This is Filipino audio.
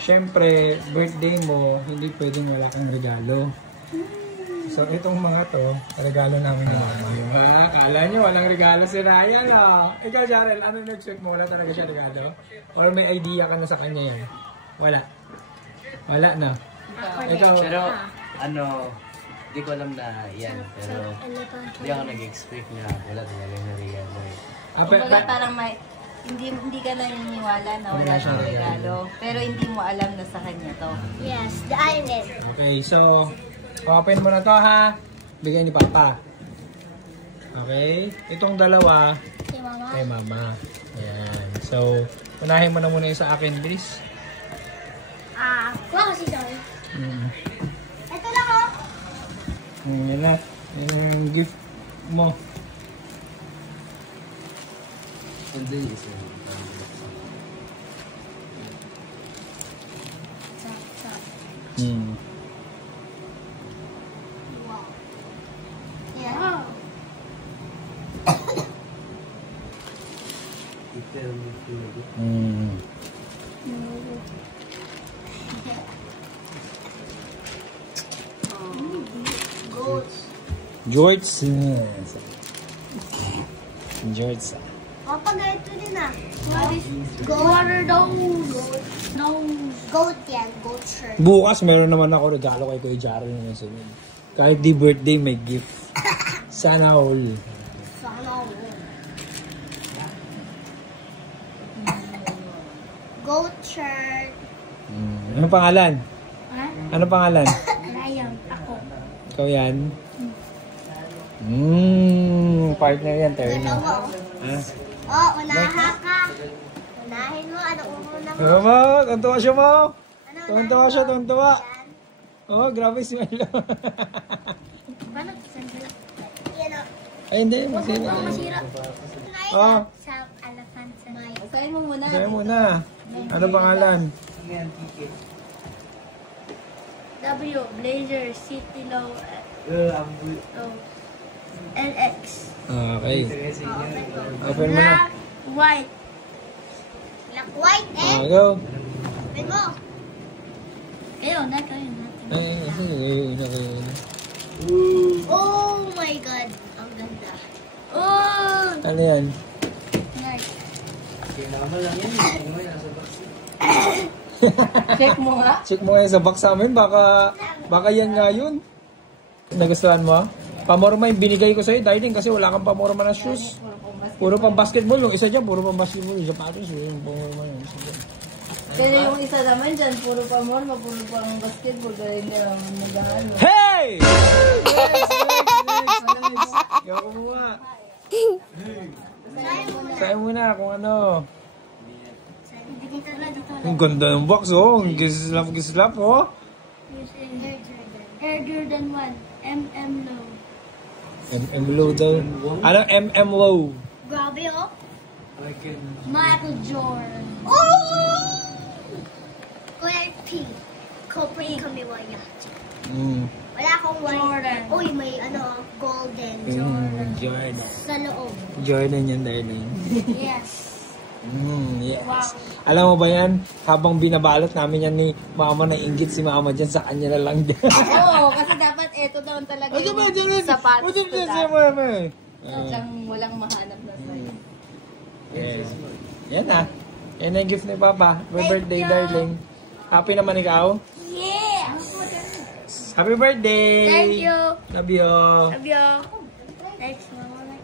syempre, birthday mo, hindi pwedeng wala kang regalo. So, itong mga to, regalo namin ni Mama. Diba? Kala nyo, walang regalo si Ryan, no? Ikaw, Jarel, ano nag-check mo? Wala talaga siya regalo? Or may idea ka na sa kanya yan? Wala. Wala na. Ikaw, pero, hindi ko alam na yan. Pero, hindi ako nag-expect na wala talaga na regalo. Kumbaga parang may, hindi ka naniniwala na wala siyang regalo. Pero hindi mo alam na sa kanya to. Yes, the island. okay, so, open mo na to, ha? Bigay ni Papa. Okay? Itong dalawa, Si Mama. kay Mama. Ayan. So, unahin mo na muna yung sa akin, please. Wow, si Joy. Ito lang, oh. Yan na. Yan yung gift mo. And then, isa. Wow. Yeah. George. George. Papa, ganito din ah. Water nose. Goat yan. Goat shirt. Bukas meron naman ako regalo kay Kuya Jaro na sunod. Kahit di birthday, may gift. Sana all. Sana all. Goat shirt. Ano pangalan? Ha? Ano pangalan? Ryan. Ako. Ikaw yan? Partner yan, Terno. Dalawa. Ha? Oh, unaha ka. Unahin mo. Ano una mo? Ano mo? Tuntua siya mo? Ano, Tuntua siya, tuntua. Yan. Oh, grabe si Milo. Paano? Sandali. Yan o. Ay, hindi. Huwag Masira. mo masira. Oh. Sa elephant sa may. Usahin mo muna. Sabi mo na. Ano pangalan? W. Blazer. City Low. LX. Okay. Open mo na. Black. White. Black, white, and Go. open mo. Ayun, natin. Ay. Oh my God. Ang ganda. Oh! Ano yan? Nice. Check mo nga. Check mo ngayon sa box namin. Baka yan nga yun. Nagustuhan mo? Pamorma yung binigay ko sa'yo, darling, kasi wala kang pamorma na shoes. Puro pang basketball. Yung isa dyan, puro pang basketball. Yung sapatos, yung pamorma yun. Pero yung isa naman dyan, puro pa morma, puro pang basketball. Kaya hindi lang nag-ano. Hey! Ikaw kumuha. Sa'yo muna kung ano. Dito na, dito na. Ang ganda ng box, oh. Ang gislap, oh. Air Jordan 1. MM Low. MM Low daw. Ano? MM Low. Grabe, oh. Michael Jordan. Oh! Kuya P. Kopri Kamiwaya. Wala akong white. Jordan. Uy, may golden. Jordan. Sa loob. Jordan yan, darling. Yes. Yes. Wow. Alam mo ba yan? Habang binabalot namin yan ni Mama, na inggit si Mama dyan, sa kanya na lang din. Oo, kasi dapat eto daw talaga yung sapatos ko dati. Siyang walang mahanap na sa'yo. Yes. Yan na. Yan na yung gift ni Papa. Happy birthday, you. darling. Happy naman ikaw? Yes! Happy birthday! Thank you. Love you. Love you. Thanks, Mama.